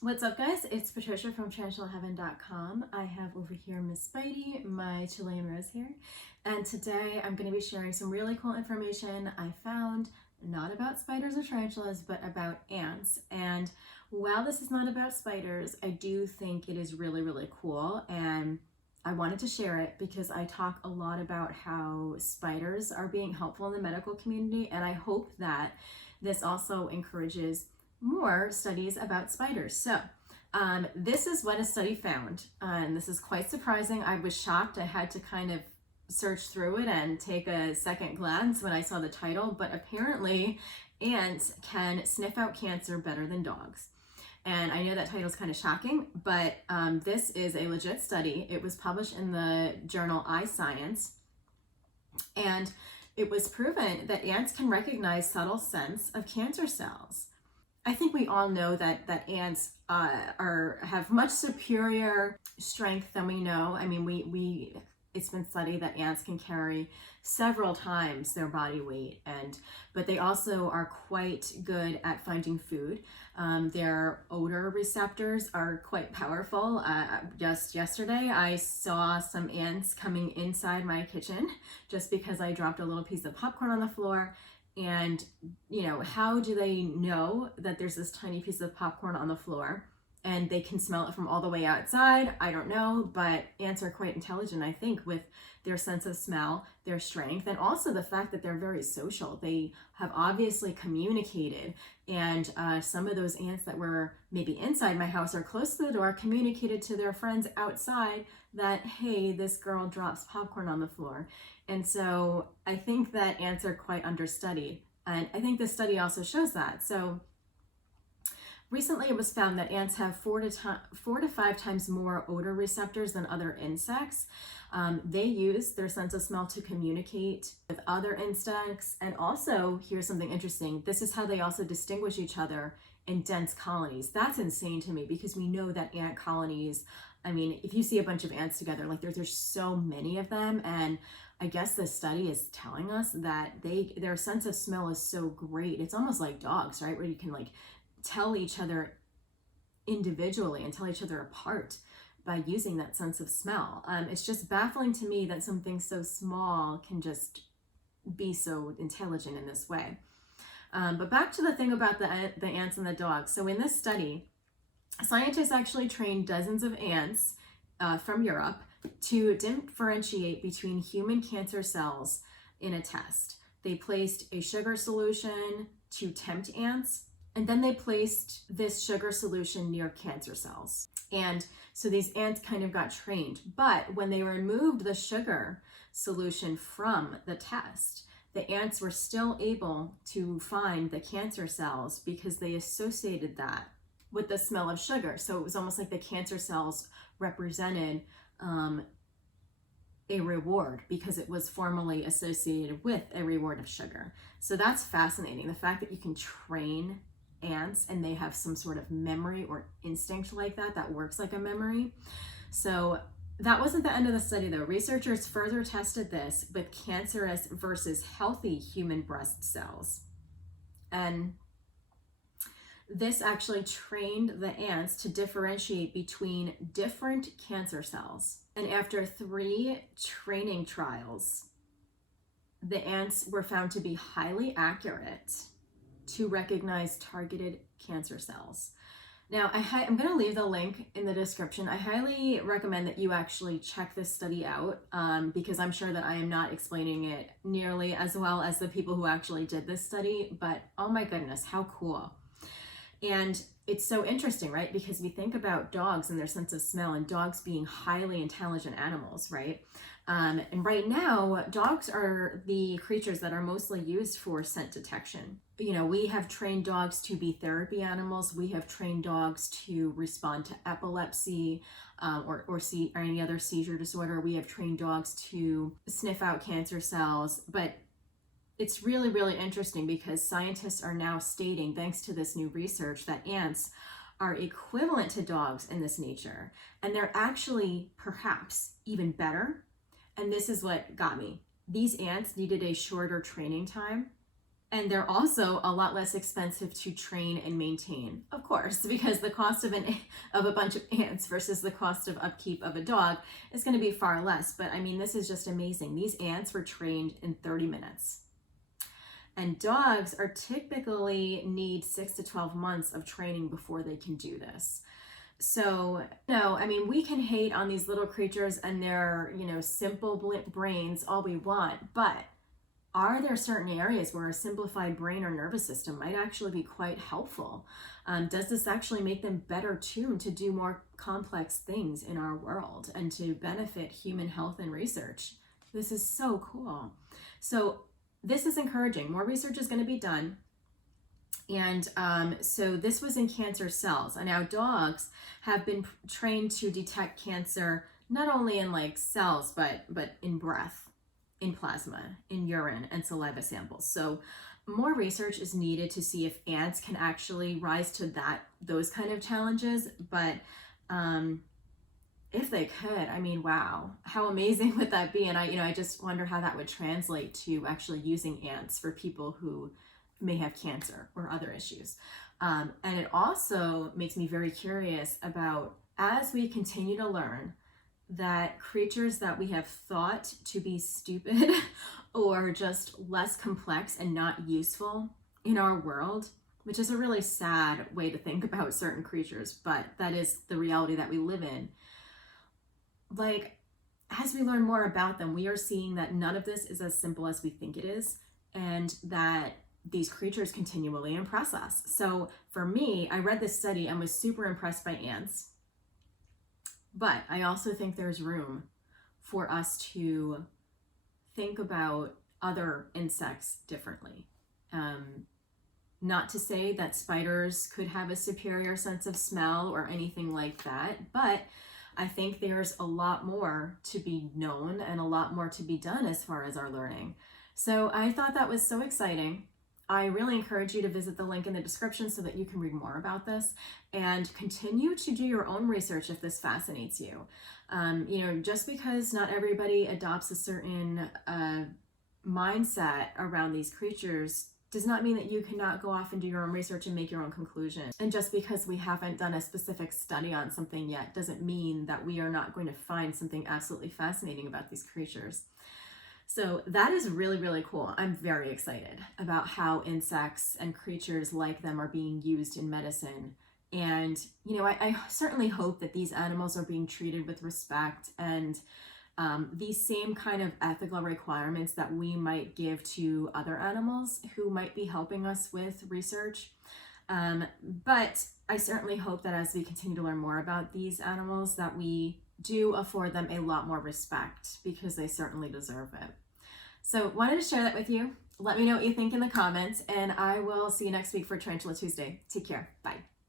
What's up, guys? It's Patricia from tarantulaheaven.com. I have over here Miss Spidey, my Chilean Rose here, and today I'm going to be sharing some really cool information I found, not about spiders or tarantulas, but about ants. And while this is not about spiders, I do think it is really, really cool, and I wanted to share it because I talk a lot about how spiders are being helpful in the medical community, and I hope that this also encourages more studies about spiders. So this is what a study found, and this is quite surprising. I was shocked. I had to kind of search through it and take a second glance when I saw the title, but apparently ants can sniff out cancer better than dogs. And I know that title is kind of shocking, but this is a legit study. It was published in the journal iScience, and it was proven that ants can recognize subtle scents of cancer cells. I think we all know that ants have much superior strength than we know. I mean, it's been studied that ants can carry several times their body weight, but they also are quite good at finding food. Their odor receptors are quite powerful. Just yesterday, I saw some ants coming inside my kitchen just because I dropped a little piece of popcorn on the floor. And, how do they know that there's this tiny piece of popcorn on the floor and they can smell it from all the way outside? I don't know, but ants are quite intelligent, I think, with their sense of smell, their strength, and also the fact that they're very social. They have obviously communicated, and some of those ants that were maybe inside my house or close to the door communicated to their friends outside that, hey, this girl drops popcorn on the floor. And so I think that ants are quite understudied. And I think this study also shows that. So recently it was found that ants have 4 to 5 times more odor receptors than other insects. They use their sense of smell to communicate with other insects. And also, here's something interesting. This is how they also distinguish each other in dense colonies. That's insane to me because we know that ant colonies, I mean, if you see a bunch of ants together, like there's so many of them, and I guess this study is telling us that their sense of smell is so great. It's almost like dogs, right? Where you can like tell each other individually and tell each other apart by using that sense of smell. It's just baffling to me that something so small can just be so intelligent in this way. But back to the thing about the ants and the dogs. So in this study, scientists actually trained dozens of ants from Europe to differentiate between human cancer cells in a test. They placed a sugar solution to tempt ants, and then they placed this sugar solution near cancer cells. And so these ants kind of got trained. But when they removed the sugar solution from the test, the ants were still able to find the cancer cells because they associated that with the smell of sugar. So it was almost like the cancer cells represented a reward because it was formerly associated with a reward of sugar. So that's fascinating. The fact that you can train ants and they have some sort of memory or instinct like that works like a memory. So that wasn't the end of the study though. Researchers further tested this with cancerous versus healthy human breast cells. And this actually trained the ants to differentiate between different cancer cells. And after 3 training trials, the ants were found to be highly accurate to recognize targeted cancer cells. Now, I'm going to leave the link in the description. I highly recommend that you actually check this study out because I'm sure that I am not explaining it nearly as well as the people who actually did this study, but oh my goodness, how cool. And it's so interesting, right? Because we think about dogs and their sense of smell and dogs being highly intelligent animals, right? And right now, dogs are the creatures that are mostly used for scent detection. We have trained dogs to be therapy animals. We have trained dogs to respond to epilepsy or any other seizure disorder. We have trained dogs to sniff out cancer cells. But it's really, really interesting because scientists are now stating, thanks to this new research, that ants are equivalent to dogs in this nature. And they're actually perhaps even better. And this is what got me. These ants needed a shorter training time And they're also a lot less expensive to train and maintain, of course, because the cost of a bunch of ants versus the cost of upkeep of a dog is going to be far less. But I mean, this is just amazing. These ants were trained in 30 minutes. And dogs are typically need 6 to 12 months of training before they can do this. So, no, I mean, we can hate on these little creatures and their, simple brains all we want, but are there certain areas where a simplified brain or nervous system might actually be quite helpful? Does this actually make them better tuned to do more complex things in our world and to benefit human health and research? This is so cool. So this is encouraging. More research is going to be done. And so this was in cancer cells. And now dogs have been trained to detect cancer not only in like cells, but in breath, in plasma, in urine, and saliva samples. So more research is needed to see if ants can actually rise to those kind of challenges. But if they could, I mean, wow, how amazing would that be? And I just wonder how that would translate to actually using ants for people who may have cancer or other issues. And it also makes me very curious about, as we continue to learn that creatures that we have thought to be stupid or just less complex and not useful in our world, which is a really sad way to think about certain creatures, but that is the reality that we live in. Like, as we learn more about them, we are seeing that none of this is as simple as we think it is, and that these creatures continually impress us. So for me, I read this study and was super impressed by ants. But I also think there's room for us to think about other insects differently. Not to say that spiders could have a superior sense of smell or anything like that, but I think there's a lot more to be known and a lot more to be done as far as our learning. So I thought that was so exciting. I really encourage you to visit the link in the description so that you can read more about this and continue to do your own research if this fascinates you. Just because not everybody adopts a certain mindset around these creatures does not mean that you cannot go off and do your own research and make your own conclusion. And just because we haven't done a specific study on something yet doesn't mean that we are not going to find something absolutely fascinating about these creatures. So that is really, really cool. I'm very excited about how insects and creatures like them are being used in medicine. And, I certainly hope that these animals are being treated with respect and these same kind of ethical requirements that we might give to other animals who might be helping us with research. But I certainly hope that as we continue to learn more about these animals, that we do afford them a lot more respect, because they certainly deserve it. So wanted to share that with you. Let me know what you think in the comments, and I will see you next week for Tarantula Tuesday. Take care. Bye.